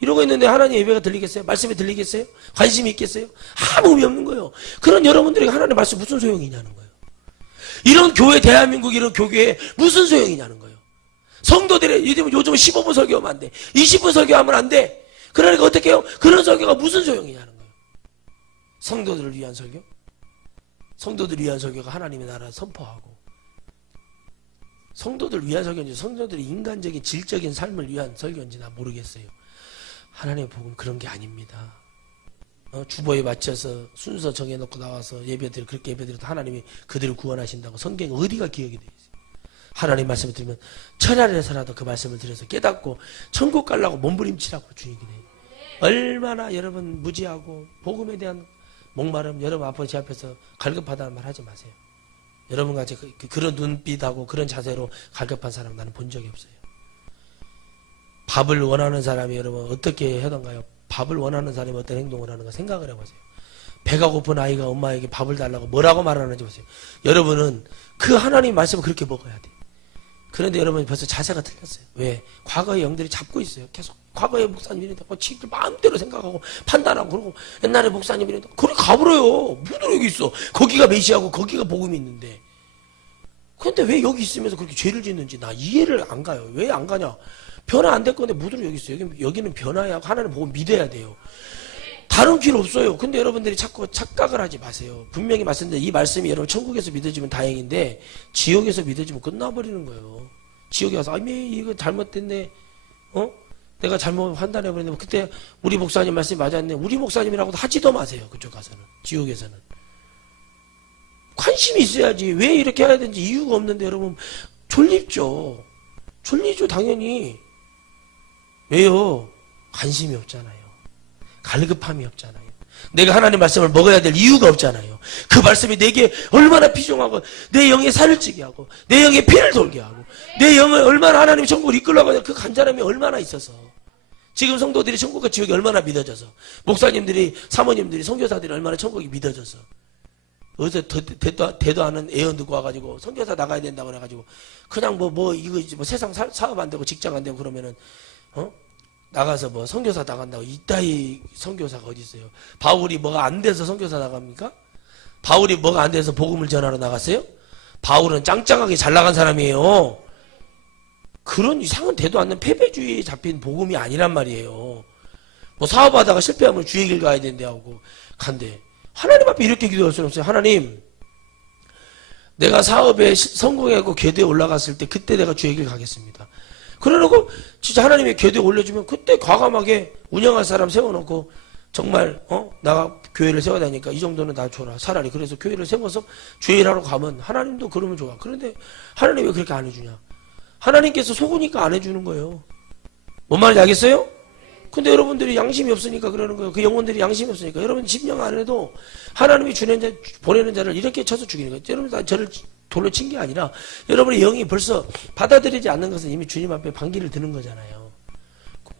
이러고 있는데 하나님 예배가 들리겠어요? 말씀이 들리겠어요? 관심이 있겠어요? 아무 의미 없는 거예요. 그런 여러분들에게 하나님의 말씀 무슨 소용이냐는 거예요. 이런 교회, 대한민국 이런 교회에 무슨 소용이냐는 거예요. 성도들의 요즘 15분 설교하면 안 돼. 20분 설교하면 안 돼. 그러니까 어떻게 해요? 그런 설교가 무슨 소용이냐는 거예요. 성도들을 위한 설교? 성도들을 위한 설교가 하나님의 나라 선포하고, 성도들을 위한 설교인지 성도들의 인간적인 질적인 삶을 위한 설교인지 나 모르겠어요. 하나님의 복음 그런 게 아닙니다. 주보에 맞춰서 순서 정해놓고 나와서 예배드려, 그렇게 예배드려도 하나님이 그들을 구원하신다고 성경 어디가 기억이 되어 있어요? 하나님 말씀을 들으면 천하에서라도 그 말씀을 들어서 깨닫고 천국 가려고 몸부림치라고 주님이 돼요. 얼마나 여러분 무지하고 복음에 대한 목마름, 여러분 앞으로 제 앞에서 갈급하다는 말 하지 마세요. 여러분같이 그런 눈빛하고 그런 자세로 갈급한 사람 나는 본 적이 없어요. 밥을 원하는 사람이 여러분 어떻게 하던가요? 밥을 원하는 사람이 어떤 행동을 하는가 생각을 해보세요. 배가 고픈 아이가 엄마에게 밥을 달라고 뭐라고 말하는지 보세요. 여러분은 그 하나님 말씀을 그렇게 먹어야 돼요. 그런데 여러분이 벌써 자세가 틀렸어요. 왜? 과거의 영들이 잡고 있어요. 계속 과거의 목사님이 이랬다고 지들 마음대로 생각하고 판단하고 그러고 옛날에 목사님이 이랬다고 그래 가버려요. 무드로 여기 있어. 거기가 메시아고 거기가 복음이 있는데. 근데 왜 여기 있으면서 그렇게 죄를 짓는지 나 이해를 안 가요. 왜 안 가냐? 변화 안 될 건데 무드로 여기 있어요. 여기는 변화야 하고 하나님 복음 믿어야 돼요. 다른 길 없어요. 근데 여러분들이 자꾸 착각을 하지 마세요. 분명히 말씀드린 이 말씀이 여러분 천국에서 믿어지면 다행인데 지옥에서 믿어지면 끝나버리는 거예요. 지옥에 가서 아니 이거 잘못됐네. 내가 잘못 판단해버렸네. 그때 우리 목사님 말씀이 맞았네. 우리 목사님이라고도 하지도 마세요. 그쪽 가서는. 지옥에서는. 관심이 있어야지. 왜 이렇게 해야 되는지 이유가 없는데 여러분 졸립죠. 졸리죠 당연히. 왜요? 관심이 없잖아요. 갈급함이 없잖아요. 내가 하나님 말씀을 먹어야 될 이유가 없잖아요. 그 말씀이 내게 얼마나 비중하고 내 영에 살을 찌게 하고 내 영에 피를 돌게 하고 내 영을 얼마나 하나님 천국을 이끌어가냐 그 간절함이 얼마나 있어서 지금 성도들이 천국과 지옥이 얼마나 믿어져서 목사님들이 사모님들이 선교사들이 얼마나 천국이 믿어져서 어디서 대도 않은 애연 듣고 와가지고 선교사 나가야 된다고 그래가지고 그냥 이거 세상 사업 안 되고 직장 안 되고 그러면은 나가서 선교사 나간다고 이따위 선교사가 어디 있어요? 바울이 뭐가 안 돼서 선교사 나갑니까? 바울이 뭐가 안 돼서 복음을 전하러 나갔어요? 바울은 짱짱하게 잘 나간 사람이에요. 그런 이상한 대도 않는 패배주의에 잡힌 복음이 아니란 말이에요. 사업하다가 실패하면 주의 길 가야 된대 하고 간대. 하나님 앞에 이렇게 기도할 수는 없어요. 하나님, 내가 사업에 성공하고 궤도에 올라갔을 때 그때 내가 주의 길 가겠습니다. 그러고 진짜 하나님의 궤도에 올려주면 그때 과감하게 운영할 사람 세워놓고 정말 나가 교회를 세워야 되니까 이 정도는 나 줘라 차라리. 그래서 교회를 세워서 주의 일하러 가면 하나님도 그러면 좋아. 그런데 하나님 왜 그렇게 안 해주냐? 하나님께서 속으니까 안 해주는 거예요. 뭔 말인지 알겠어요? 근데 여러분들이 양심이 없으니까 그러는 거예요. 그 영혼들이 양심이 없으니까. 여러분 집령 안 해도 하나님이 보내는 자를 이렇게 쳐서 죽이는 거예요. 여러분 저를 돌로 친 게 아니라 여러분의 영이 벌써 받아들이지 않는 것은 이미 주님 앞에 반기를 드는 거잖아요.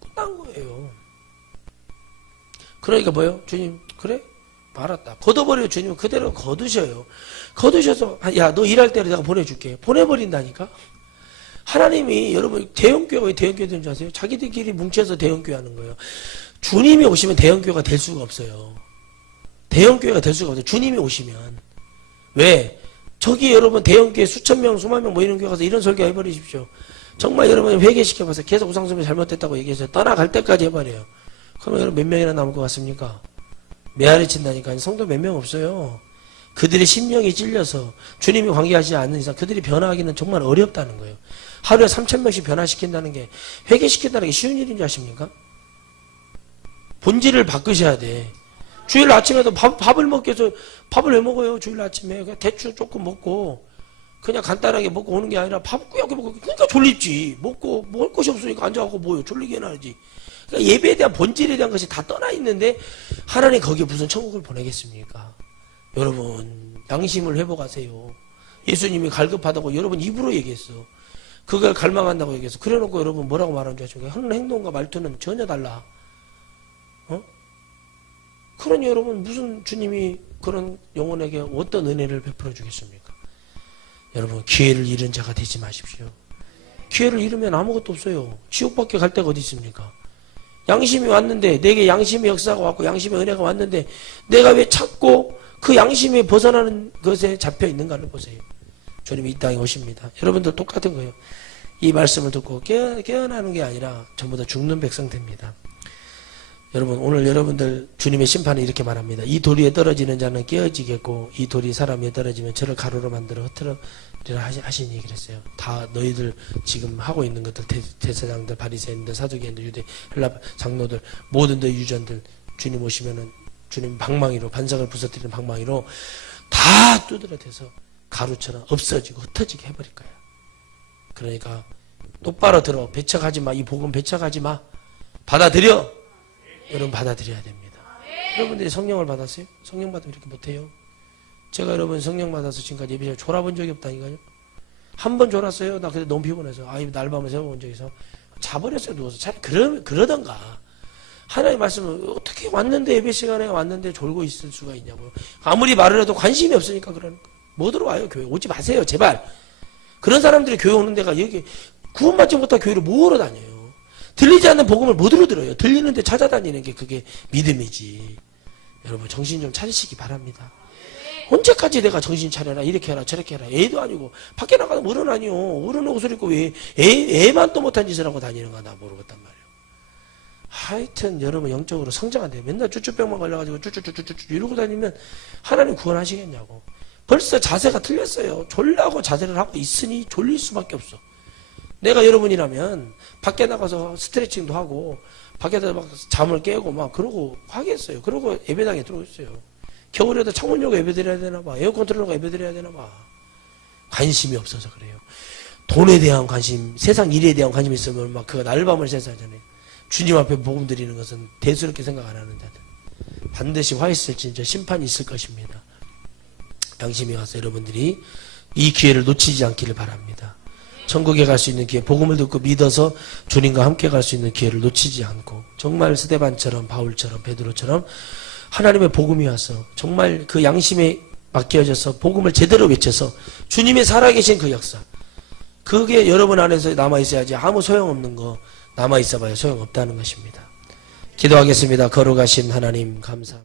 끝난 거예요. 그러니까 뭐예요? 주님 그래? 알았다. 걷어버려요. 주님은 그대로 거두셔요. 거두셔서 야 너 일할 때로 내가 보내줄게. 보내버린다니까. 하나님이 여러분 대형교회가 왜 대형교회 되는 줄 아세요? 자기들끼리 뭉쳐서 대형교회 하는 거예요. 주님이 오시면 대형교회가 될 수가 없어요. 대형교회가 될 수가 없어요. 주님이 오시면. 왜? 저기 여러분 대형교회 수천 명 수만 명 모이는 교회 가서 이런 설교 해버리십시오. 정말 여러분 회개시켜봐서 계속 우상숭배 잘못됐다고 얘기해서 떠나갈 때까지 해버려요. 그러면 여러분 몇 명이나 남을 것 같습니까? 메아리 친다니까. 성도 몇 명 없어요. 그들의 심령이 찔려서 주님이 관계하지 않는 이상 그들이 변화하기는 정말 어렵다는 거예요. 하루에 3,000명씩 변화시킨다는 게 회개시킨다는 게 쉬운 일인 줄 아십니까? 본질을 바꾸셔야 돼. 주일 아침에도 밥을 먹기 위해서 밥을 왜 먹어요? 주일 아침에 그냥 대충 조금 먹고 그냥 간단하게 먹고 오는 게 아니라 밥 꾸역꾸역 먹고 그러니까 졸립지. 먹고 먹을 것이 없으니까 앉아갖고 뭐요? 졸리게 나지. 그러니까 예배에 대한 본질에 대한 것이 다 떠나 있는데 하나님 거기에 무슨 천국을 보내겠습니까? 여러분 양심을 회복하세요. 예수님이 갈급하다고 여러분 입으로 얘기했어. 그걸 갈망한다고 얘기했어. 그래놓고 여러분 뭐라고 말하는 줄 아십니까? 하는 행동과 말투는 전혀 달라. 그러니 여러분 무슨 주님이 그런 영혼에게 어떤 은혜를 베풀어 주겠습니까? 여러분 기회를 잃은 자가 되지 마십시오. 기회를 잃으면 아무것도 없어요. 지옥밖에 갈 데가 어디 있습니까? 양심이 왔는데, 내게 양심의 역사가 왔고 양심의 은혜가 왔는데 내가 왜 찾고 그 양심에 벗어나는 것에 잡혀 있는가를 보세요. 주님이 이 땅에 오십니다. 여러분들 똑같은 거예요. 이 말씀을 듣고 깨어나는 게 아니라 전부 다 죽는 백성 됩니다. 여러분, 오늘 여러분들 주님의 심판이 이렇게 말합니다. 이 돌 위에 떨어지는 자는 깨어지겠고 이 돌이 사람 위에 떨어지면 저를 가루로 만들어 흩트러리라 하시니 그랬어요. 다 너희들 지금 하고 있는 것들, 대제사장들, 바리새인들, 사두개인들, 유대 헬라 장로들, 모든 너 유전들, 주님 오시면은 주님 방망이로, 반석을 부서뜨리는 방망이로 다 두드러져서 가루처럼 없어지고 흩어지게 해버릴 거야. 그러니까 똑바로 들어. 배척하지 마. 이 복음 배척하지 마. 받아들여. 여러분 받아들여야 됩니다. 여러분들이 성령을 받았어요? 성령 받으면 이렇게 못해요. 제가 여러분 성령 받아서 지금까지 예배실 졸아본 적이 없다니까요. 한 번 졸았어요. 나 그때 너무 피곤해서 날밤을 새워본 적이 있어. 자버렸어요. 누워서. 차라리 그러던가. 하나님의 말씀을 어떻게 왔는데, 예배 시간에 왔는데 졸고 있을 수가 있냐고요. 아무리 말을 해도 관심이 없으니까 그러는 거. 뭐 들어와요? 교회 오지 마세요 제발. 그런 사람들이 교회 오는 데가, 여기 구원받지 못한 교회를 뭐하러 다녀요? 들리지 않는 복음을 뭐 들어요? 들리는데 찾아다니는 게 그게 믿음이지. 여러분 정신 좀 차리시기 바랍니다. 언제까지 내가 정신 차려라, 이렇게 해라 저렇게 해라. 애도 아니고 밖에 나가면 어른 아니요. 어른의 옷을 입고 왜 애만 또 못한 짓을 하고 다니는가 나 모르겠단 말이에요. 하여튼 여러분 영적으로 성장 안 돼요. 맨날 쭈쭈병만 걸려가지고 쭈쭈쭈쭈쭈 이러고 다니면 하나님 구원하시겠냐고. 벌써 자세가 틀렸어요. 졸라고 자세를 하고 있으니 졸릴 수밖에 없어. 내가 여러분이라면 밖에 나가서 스트레칭도 하고 밖에서 막 잠을 깨고 막 그러고 하겠어요. 그러고 예배당에 들어오겠어요. 겨울에도 창문 열고 예배드려야 되나 봐. 에어컨 틀어놓고 예배드려야 되나 봐. 관심이 없어서 그래요. 돈에 대한 관심, 세상 일에 대한 관심이 있으면 막 그거 날밤을 새서 하잖아요. 주님 앞에 복음 드리는 것은 대수롭게 생각 안 하는 자들. 반드시 화 있을지 이제 심판이 있을 것입니다. 양심이 와서 여러분들이 이 기회를 놓치지 않기를 바랍니다. 천국에 갈 수 있는 기회, 복음을 듣고 믿어서 주님과 함께 갈 수 있는 기회를 놓치지 않고 정말 스데반처럼, 바울처럼, 베드로처럼 하나님의 복음이 와서 정말 그 양심에 맡겨져서 복음을 제대로 외쳐서 주님의 살아계신 그 역사, 그게 여러분 안에서 남아있어야지. 아무 소용없는 거 남아있어 봐야 소용없다는 것입니다. 기도하겠습니다. 거룩하신 하나님 감사합니다.